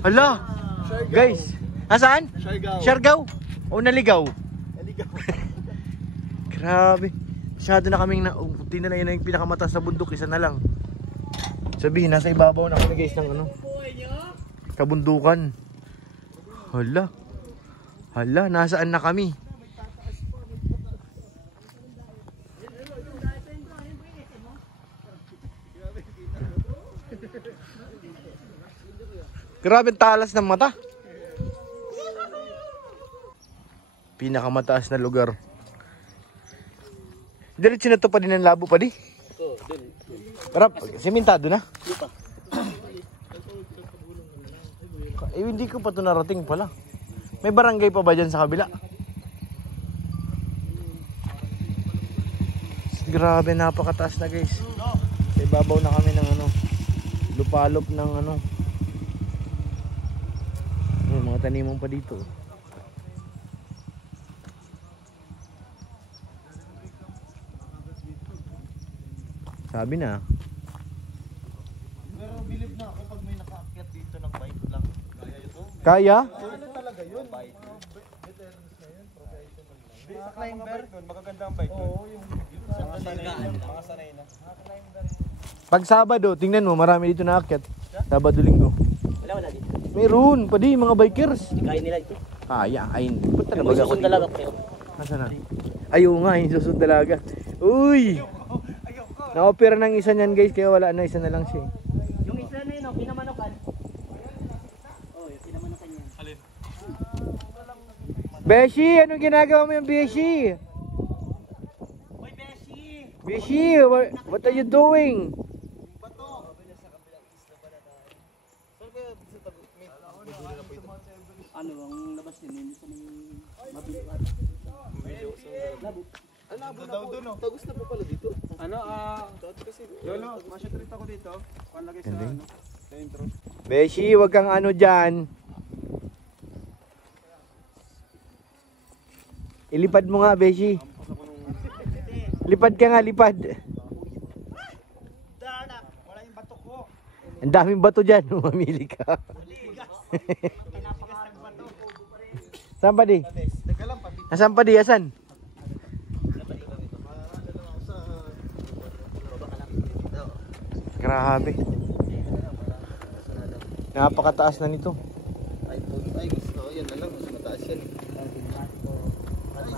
Hala! Guys, nasaan? Siargao. O naligaw? Naligaw. Grabe. Masyado na kaming na... Buti na lang yun yung pinakamataas na bundok. Isa na lang. Sabihin, nasa ibabaw na kami guys ng ano. Kabundukan. Hala. Hala, nasaan na kami? Grabe talas ng mata. Pinakamataas na lugar. Diretso na to pa din ang labo pa di. Karap, sementado na. Eh, hindi ko pa ito narating pala. May barangay pa ba dyan sa kabila? Grabe, napakataas na guys. Sa ibabaw na kami ng ano, lupalop ng ano. May mga tanimong pa dito. Sabi na. Pero believe na ako pag may nakaakyat dito ng bike lang. Kaya ito? Kaya? Ano talaga yun? Veterans na yun. Professional lang. Sa climber, magaganda ang bike. Oo, yung mga sanay na. Pag Sabado, tingnan mo, marami dito naakyat. Sabado, Linggo. Wala dito. Meron, pwede mga bikers. Kaya nila ito. Kaya, ayun. Punta na May baga ako susunod talaga pero. Nasaan na? Ayaw nga, yung susunod talaga. Uy! Na-opera ng isa niyan guys, kaya wala na, isa na lang siya. Yung isa na yun, pinamanokan. Oh, yung pinamanokan yan. Alin? Beshi, anong ginagawa mo yung Beshi? Hoy, Beshi! Beshi, what are you doing? Ano, ang labas din, sa may mabilo at labo. Ano daw doon, no? Tagus na pa pala dito. Ano, Lolo, masya-treat ako dito. Panlagay sa, ano, sa intro. Beshi, wag kang ano dyan. Ilipad mo nga, Beshi. Lipad ka nga, lipad. Wala yung batok ko. Ang daming bato dyan, mamili ka. Saan pa di? Teka lang, pabit. Nasaan pa di? Asan? Grabe. Napakataas na nito. Ay, gusto. Yan na lang, mas mataas yan. Ay,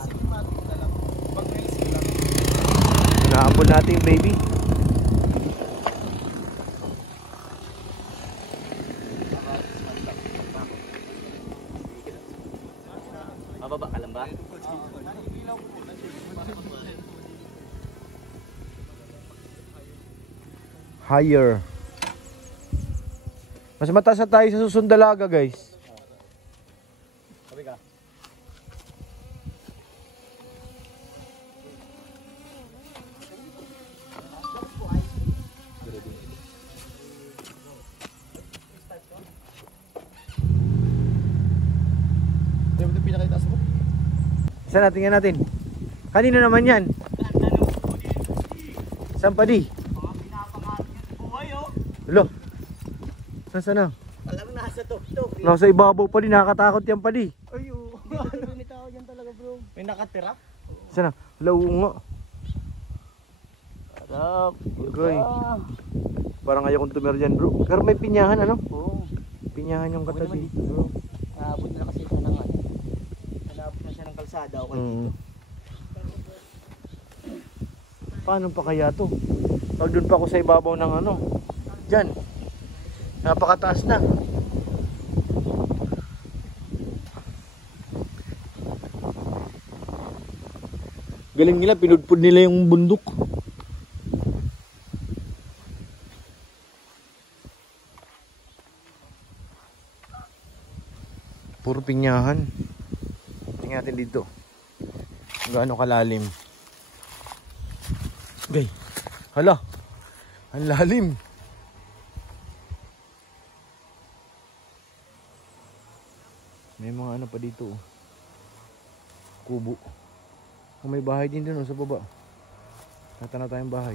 sigmatic na lang. Pag may isip lang. Naambon natin yung baby. Mababa ka lang ba? Higher. Mas mataas na tayo sa Susundalaga guys. Sabi ka. Ito yung pinakitaas mo? Saan natin yan natin? Kanino naman yan? Saan pa di? Hello? Nasaan na? Alam mo, nasa top-top. Nasa ibabaw pa di, nakakatakot yan pa di. Ay, oo. May tao dyan talaga, bro. May nakatira? Saan na? Hello nga. Harap. Okay. Parang ayaw kong tumira dyan bro. Pero may pinyahan ano? Oo. Pinyahan yung Naman katabi. dito, bro. Naabot na kasi ito ng ano. Naabot na siya ng kalsada. Okay dito. Paano pa kaya to? Pag doon pa ako sa ibabaw ng ano? Diyan. Napakataas na. Galing nila, pinudpud nila yung bundok. Puro pinyahan. Tingnan natin dito. Gaano kalalim. Okay. Hala. Ang lalim. May mga ano pa dito. Kubo. May bahay din dun sa baba. Natana tayong bahay.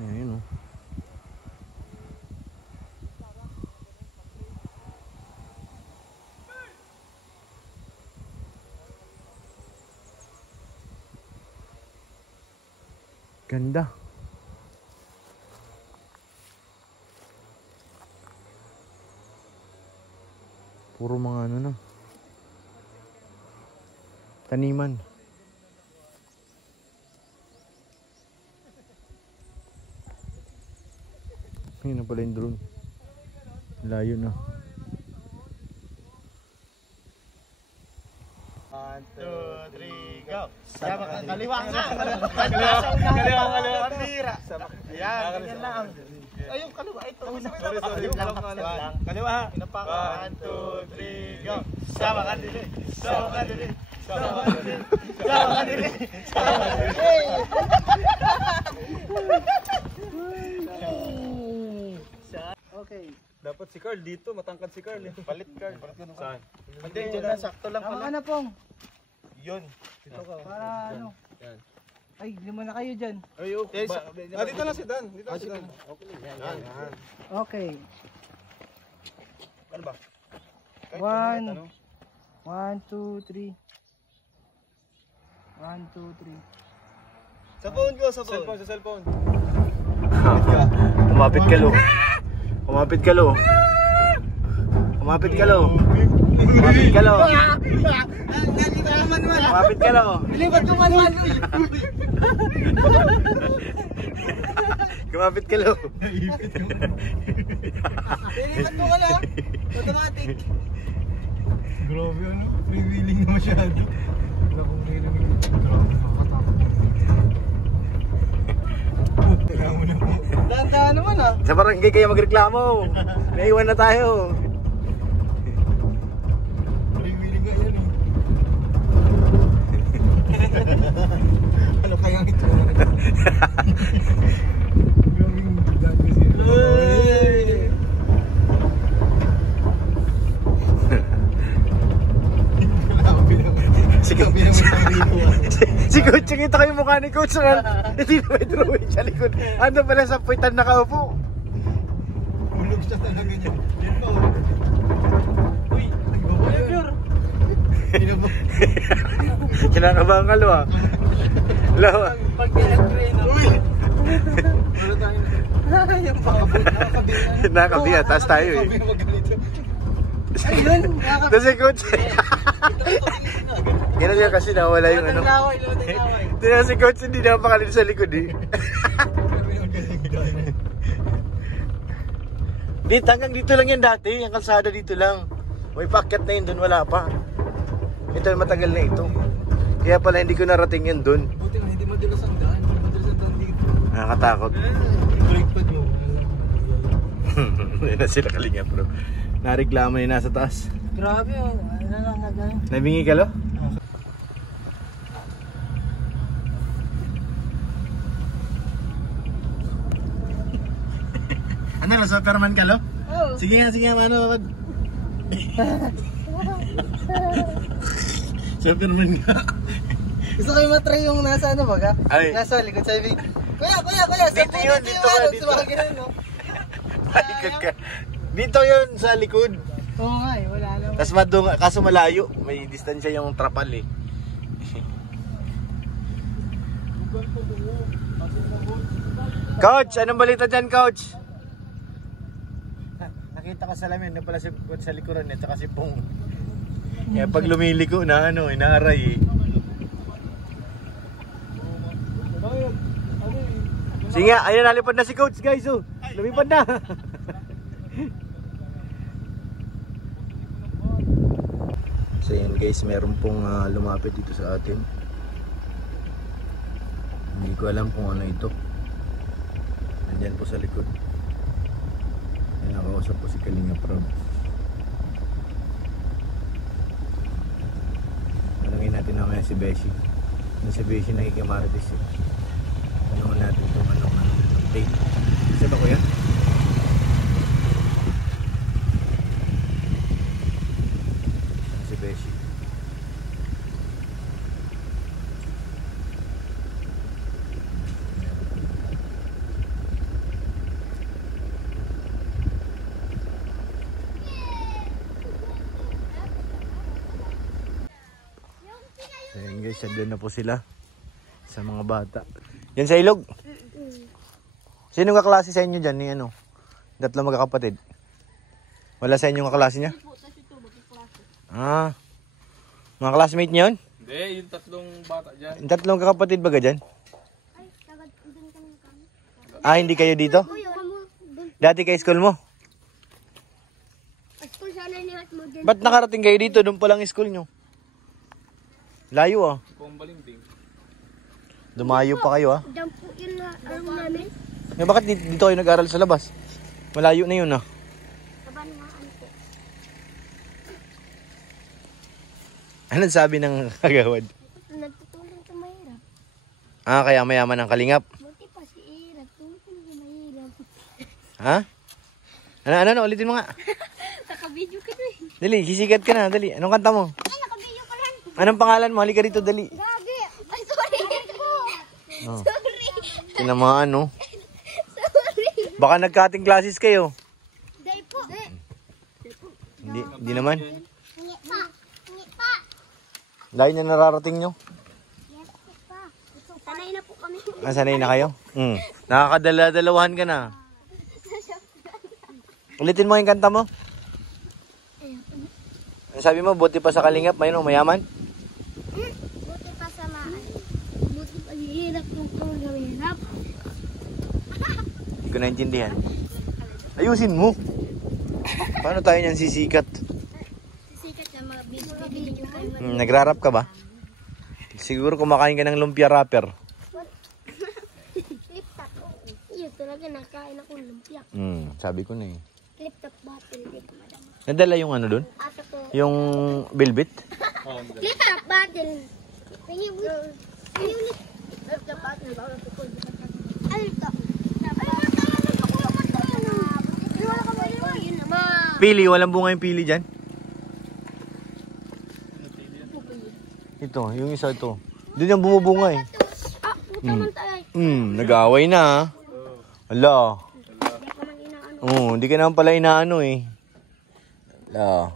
Ayan, yun oh. Ganda. Puro mga ano na. Taniman. Ayun na pala yung drone. Layo na. 1, 2, 3, go! Sama ka, Kaliwa nga. Kaliwa. Pambira. Ayan, ganyan lang. Ay, yung kaliwa ito. Kaliwa. 1, 2, 3, go! Sama ka dili. Sama ka dili. Sama ka dili. Sama ka dili. Sama ka dili. Okay. Dapat si Carl dito, matangkad si Carl. Palit Carl. Saan? Hindi, dyan na. Sakto lang pala. Ano pong? Yun. Dito ka. Para ano? Yan. Ay, lima na kayo dyan. Ay, dito na si Dan. Dito na si Dan. Yan. Okay. Ano ba? 1, 2, 3. 1, 2, 3. Sa phone ko, sa phone. Sa cellphone. Kumapit ka lo. Kumapit ka lo. Kumapit ka lo. Kumapit ka lo. Kumapit ka lo. Lipat yung manual. Kumapit ka lo. Lipat mo ka na. Automatic. Grabe ano, freewheeling na masyado. Wala kong nailamig. Grabe, nakakatakot. Kaya mo na po. Dahan-dahan naman ah. Sa barangay kayo magreklamo. Naiwan na tayo. Freewheeling nga yan eh. Ano kaya ito? Grabe yung dad kasi. Si Coach, kita ko yung mukha ni Coach Ron. Hindi na may drawing sa likod. Ano pala sa puwitan nakaupo? Ulog siya talaga niya. Yan pa oh. Uy, nagbabayan. Kinakabahan ka lo ah. Lo. Pag nag-train ako. Uy! Wala tayo. Yung pakabot. Nakabiya, taas tayo eh. Ayun. Tapos si Coach. Gano'n niya kasi nawala yung ano. Laway. Tingnan si Coach, hindi na makalito sa likod eh. Dito, hanggang dito lang yan dati. Ang kalsada dito lang. May paakyat na yun doon, wala pa. Ito, matagal na ito. Kaya pala hindi ko narating yun doon. Buti nga, hindi madalas ang daan. Madalas ang daan dito. Nakakatakot. Brake pad mo. Hindi na sila kalinga bro. Nareklamo na nasa taas. Grabe oh. Ano lang nagano. Nabingi ka lo? Ano lo, Superman ka lo? Oh. Sige nga, mano. Superman ka. Gusto kayo matry yung nasa ano baga? Ay. Nasa likod sa ibig. Kuya. Dito yun, dito ka, dito. No? Paikot ka. Dito yun, sa likod. Oo nga eh, wala naman. Tapos madunga, kaso malayo. May distansya yung trapal eh. Coach, anong balita dyan, Coach? Nakita ko sa lamin, na pala si Coach sa likuran at saka si Pong. Kaya pag lumiliko na ano, inaaray eh. Sige nga, ayun, nalipad na si Coach guys oh. Lumipad na. So yun guys, meron pong lumapit dito sa atin. Hindi ko alam kung ano ito. Nandyan po sa likod. Ay, nakausap po si Kalinga Prab. Tanungin natin naman si Beshi. Si Beshi nakikimarites eh. Tanungin natin kung anong update. Isa ba ko yan? Si Beshi. Ayan guys, andun na po sila sa mga bata. Yan sa ilog. Sino kaklase sa inyo dyan ni ano? Tatlo magkakapatid. Wala sa inyong kaklase niya? Ah. Mga classmate niyo yun? Hindi, yung tatlong bata dyan. Yung tatlong kakapatid ba ka dyan? Ah, hindi kayo dito? Dati kay school mo? School sana niya mo din. Ba't nakarating kayo dito? Doon pa lang school nyo. Layo ah. Kung balimbing. Dumayo pa kayo ah. Diyan po yun na ano namin. Eh, bakit dito kayo nag-aral sa labas? Malayo na yun ah. Kabanmaan po. Anong sabi ng kagawad? Nagtutulong sa mahirap. Ah, kaya mayaman ang kalingap. Buti pa si Ira. Tulong sa mahirap. Ha? Ano, ulitin mo nga. Naka-video ka na eh. Dali, sisikat ka na, dali. Anong kanta mo? Ay, naka-video ka lang. Anong pangalan mo? Halika rito, dali. Gagi. Ay, sorry po. Oh. Sorry. Tinamaan, no? Sorry. Baka nag-cutting classes kayo. Day po. Hindi naman. Hingi pa. Hingi pa. Dahil na nararating nyo. Yes pa. Sanay na po kami. Sanay na kayo? Nakakadala-dalawahan ka na. Ulitin mo yung kanta mo. Ano sabi mo, buti pa sa kalingap, mayroon mayaman? Buti pa sa buti pa hirap yung hirap. Hindi ko naintindihan. Ayusin mo. Paano tayo niyan sisikat? Sikat na mga video kayo. Nagrarap ka ba? Siguro kumakain ka ng lumpia wrapper. Flip top. Iyo talaga nakain akong lumpia. Sabi ko na eh. Flip top bottle. Di ko madama. Nadala yung ano dun? Asa ko. Yung bilbit? Flip top bottle. Tingin mo. Unit. Flip top bottle. Bawal ko. Ano ito? Pili, walang bunga yung pili dyan. Ito, yung isa ito. Doon yung bumubunga eh. Ah, puta man tayo. Nag-aaway na ah. Ala. Hindi ko man inaano. Hindi ka naman pala inaano eh. Ala.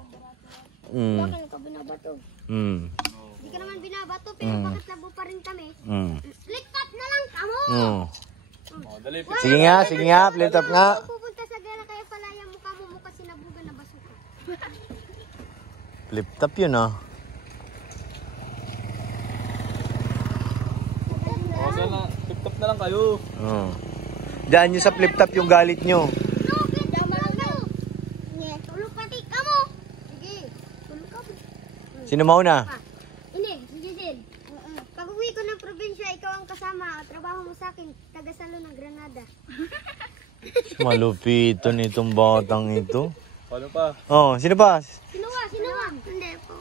Bakit ka binabato? Hindi ka naman binabato, pero bakit labo pa rin kami? Flip top na lang, kamo! Oh, dali. Sige nga, flip top nga. Pupunta sa gala kaya palaya mukha mo mukha sinabugan na basuka. Flip top yun ah. Oh, sana, tip-top na lang kayo. Diyan nyo sa flip top yung galit nyo. No, tama lang na. Nye, tulog pati kamo! Sige, tulog ka. Sino mauna? Hindi, hindi din. Pag uwi ko ng probinsya, ikaw ang kasama. Trabaho mo sa akin, taga-salo ng Granada. Malupito nitong batang ito. Paano pa? Oh, sino pa? Sinuwa? Hindi po.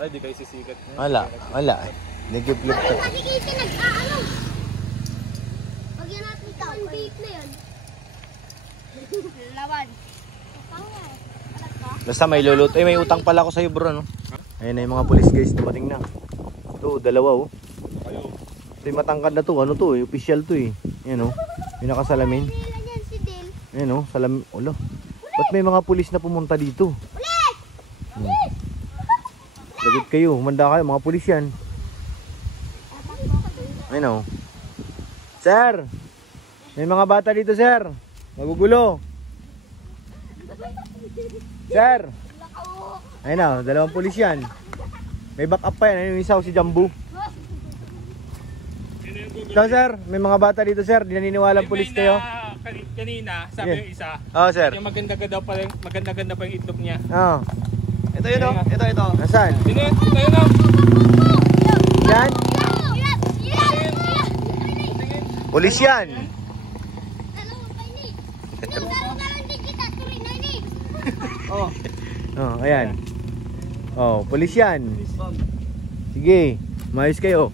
Ay, di kayo sisikat na. Wala. Nag-flip top. Kasi kasi nag-aano. Pag yan natin ito, ang beep na yan. Lawan. Basta may lulot. Ay, may utang pala ako sa'yo bro, no? Ayun na yung mga police guys, dumating na. Ito, dalawa oh. Kayo. Ito yung matangkad na to. Ano to eh? Official to eh. Ayan oh. Yung nakasalamin. Nila yan si Del. Ayan oh, salamin. Ulo. Ba't may mga pulis na pumunta dito? Ulit! Lagot kayo. Humanda kayo. Mga pulis yan. Ayun oh. Sir! May mga bata dito, sir. Magugulo. Sir! Ayun oh, dalawang pulis yan. May backup pa yan. Ayun yung isa si Jambu. So, sir, may mga bata dito, sir. Di naniniwalang pulis kayo. Kanina, sabi yung isa, Oo, sir. yung maganda-ganda pa yung itlog niya. Oo. Ito yun, oh. Ito. Nasaan? Ito yun o. Yan? Pulis yan. Oh. Oh, ayan. Oh, pulis yan. Sige, maayos kayo.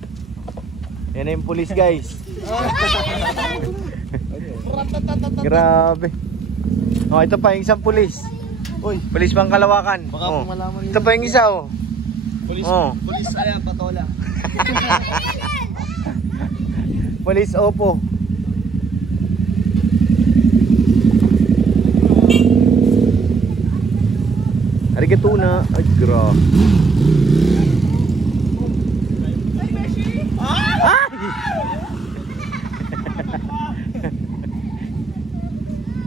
Yan na yung pulis, guys. Grabe. Oh, ito pa yung isang pulis. Uy, Pulis pang Kalawakan. baka Oh. malaman Ito pa yung isa, oh. Police, Oh. police, ayan, patola. Pulis Opo. Arigato na. Ay, grabe. Ay!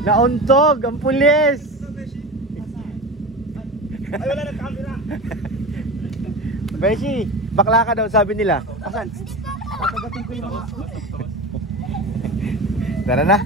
Nauntog ang pulis. Ay, wala ng camera. Beshi, bakla ka daw sabi nila. Asan? Tatagatin ko yung mga... Tara na.